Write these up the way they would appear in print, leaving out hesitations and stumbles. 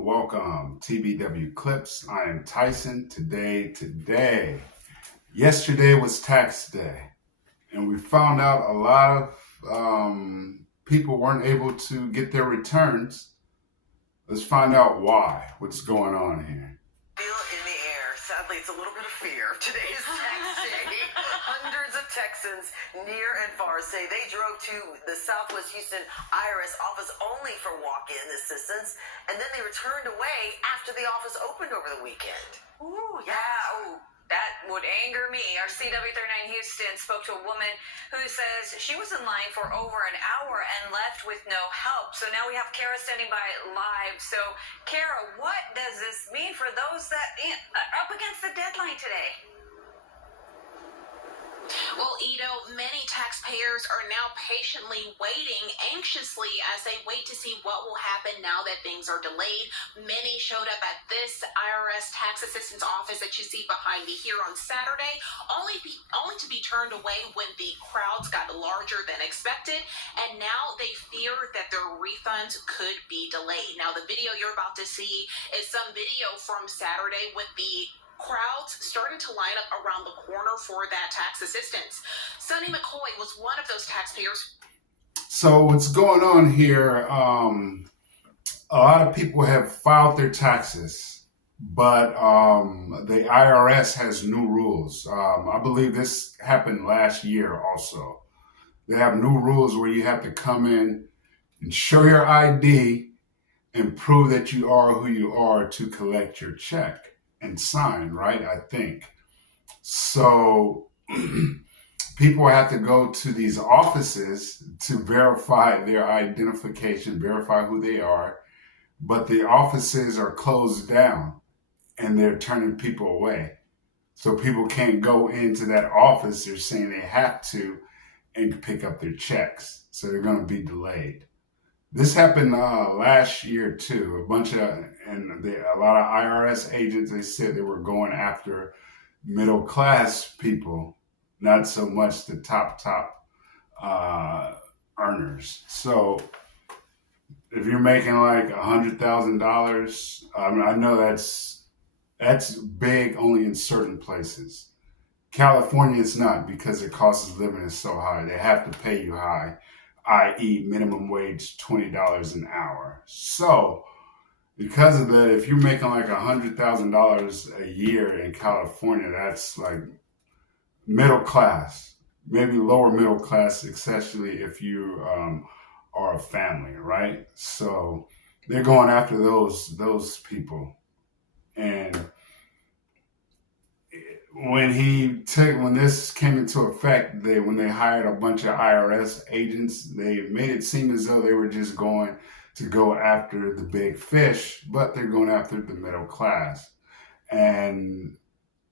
Welcome, TBW Clips. I am Tyson. Yesterday was tax day, and we found out a lot of people weren't able to get their returns. Let's find out why. What's going on here? Feel in the air. Sadly, it's a little bit of fear. Today's tax day. Hundreds of Texans, near and far, say they drove to the Southwest Houston IRS office only for walk-in assistance, and then they returned away after the office opened over the weekend. Ooh, yeah. Ooh, that would anger me. Our CW39 Houston spoke to a woman who says she was in line for over an hour and left with no help. So now we have Kara standing by live. So, Kara, what does this mean for those that are up against the deadline today? Well, Ito, many taxpayers are now patiently waiting anxiously as they wait to see what will happen now that things are delayed. Many showed up at this IRS tax assistance office that you see behind me here on Saturday, only to be turned away when the crowds got larger than expected, and now they fear that their refunds could be delayed. Now, the video you're about to see is some video from Saturday with the crowds starting to line up around the corner for that tax assistance. Sonny McCoy was one of those taxpayers. So what's going on here, a lot of people have filed their taxes, but the IRS has new rules. I believe this happened last year also. They have new rules where you have to come in and show your ID and prove that you are who you are to collect your check and sign, right? I think. So people have to go to these offices to verify their identification, verify who they are, but the offices are closed down and they're turning people away. So people can't go into that office. They're saying they have to and pick up their checks. So they're going to be delayed. This happened last year too. A lot of IRS agents, they said they were going after middle class people, not so much the top earners. So if you're making like $100,000, I know that's big only in certain places. California is not, because the cost of living is so high. They have to pay you high, i.e. minimum wage $20 an hour. So because of that, if you're making like $100,000 a year in California, that's like middle class, maybe lower middle class, especially if you are a family, right? So they're going after those people. And when this came into effect, when they hired a bunch of IRS agents, they made it seem as though they were just going to go after the big fish, but they're going after the middle class. And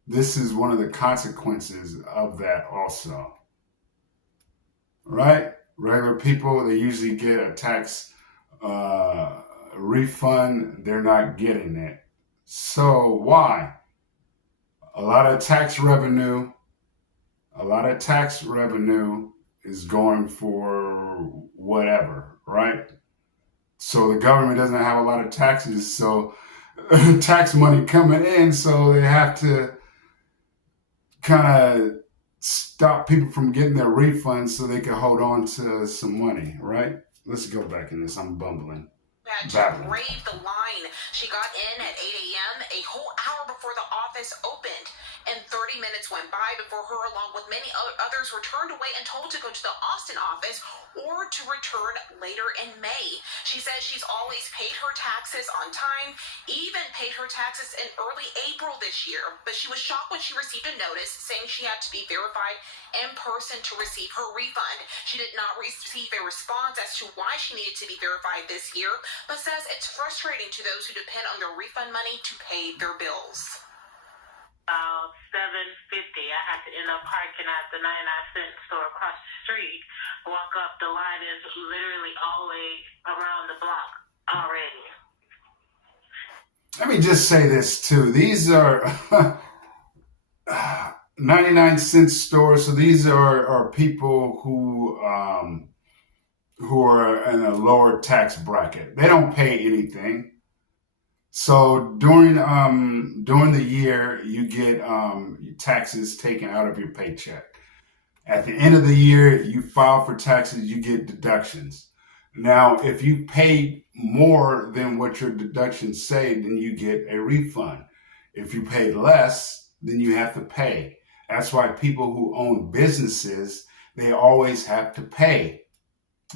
this is one of the consequences of that also, right? Regular people, they usually get a tax refund. They're not getting it. So why? A lot of tax revenue is going for whatever, right? So the government doesn't have a lot of taxes, so tax money coming in, so they have to kind of stop people from getting their refunds so they can hold on to some money, right? Let's go back in this. I'm bumbling. Had to brave the line. She got in at 8 a.m., a whole hour before the office opened, and 30 minutes went by before her, along with many others, were turned away and told to go to the Austin office or to return later in May. She says she's always paid her taxes on time, even paid her taxes in early April this year, but she was shocked when she received a notice saying she had to be verified in person to receive her refund. She did not receive a response as to why she needed to be verified this year, but says it's frustrating to those who depend on their refund money to pay their bills. 7:50. I had to end up parking at the 99-cent store across the street. Walk up, the line is literally all the way around the block already. Let me just say this too. These are 99-cent stores. So these are people who are in a lower tax bracket. They don't pay anything. So during the year, you get your taxes taken out of your paycheck. At the end of the year, you file for taxes, you get deductions. Now, if you pay more than what your deductions say, then you get a refund. If you pay less, then you have to pay. That's why people who own businesses, they always have to pay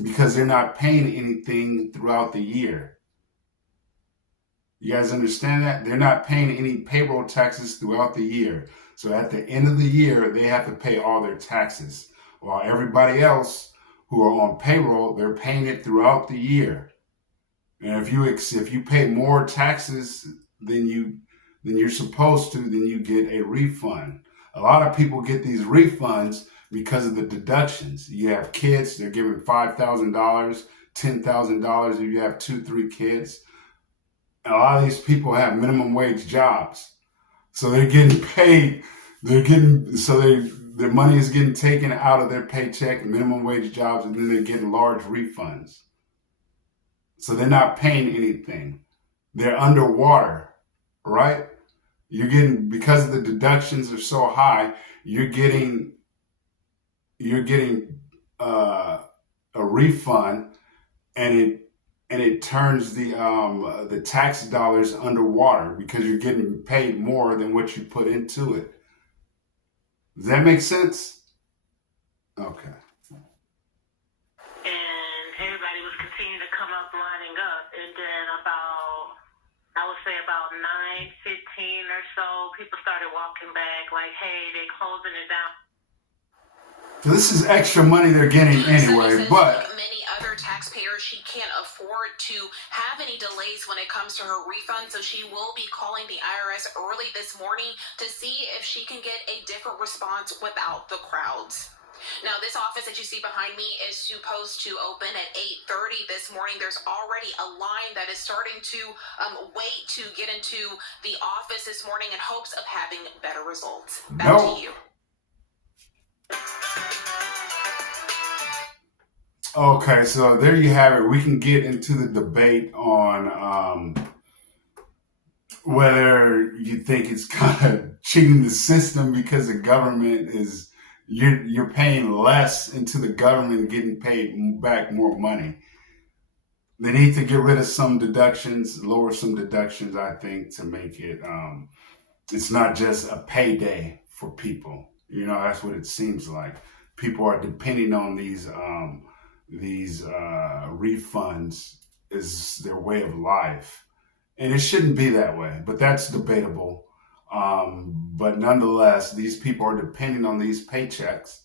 because they're not paying anything throughout the year. You guys understand that? They're not paying any payroll taxes throughout the year. So at the end of the year, they have to pay all their taxes. While everybody else who are on payroll, they're paying it throughout the year. And if you pay more taxes than you're supposed to, then you get a refund. A lot of people get these refunds because of the deductions. You have kids, they're giving $5,000, $10,000 if you have 2-3 kids. And a lot of these people have minimum wage jobs. So they're getting paid. Their money is getting taken out of their paycheck, minimum wage jobs, and then they're getting large refunds. So they're not paying anything. They're underwater, right? Because the deductions are so high, you're getting a refund, and it turns the tax dollars underwater because you're getting paid more than what you put into it. Does that make sense? Okay. And everybody was continuing to come up, lining up, and then I would say about 9:15 or so, people started walking back like, hey, they're closing it down. So this is extra money they're getting anyway, but like many other taxpayers, she can't afford to have any delays when it comes to her refund, so she will be calling the IRS early this morning to see if she can get a different response without the crowds. Now, this office that you see behind me is supposed to open at 8:30 this morning. There's already a line that is starting to wait to get into the office this morning in hopes of having better results. Back to you. Okay, so there you have it. We can get into the debate on whether you think it's kind of cheating the system because the government is you're paying less into the government, getting paid back more money. They need to get rid of some deductions, lower some deductions, I think, to make it it's not just a payday for people. You know, that's what it seems like. People are depending on these refunds as their way of life. And it shouldn't be that way, but that's debatable. But nonetheless, these people are depending on these paychecks,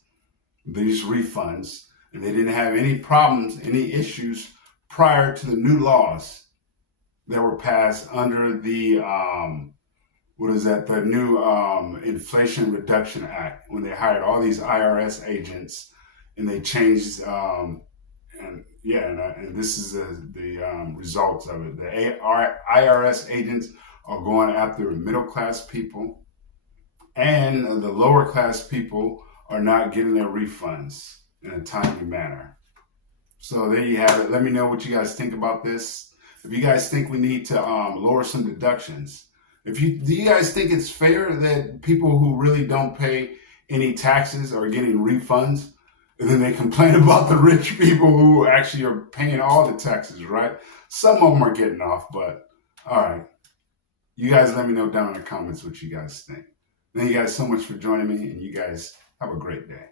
these refunds, and they didn't have any problems, any issues prior to the new laws that were passed under the the new Inflation Reduction Act, when they hired all these IRS agents and they changed and this is the results of it. The IRS agents are going after middle class people, and the lower class people are not getting their refunds in a timely manner. So there you have it. Let me know what you guys think about this. If you guys think we need to lower some deductions, do you guys think it's fair that people who really don't pay any taxes are getting refunds? And then they complain about the rich people who actually are paying all the taxes, right? Some of them are getting off, but all right. You guys let me know down in the comments what you guys think. Thank you guys so much for joining me, and you guys have a great day.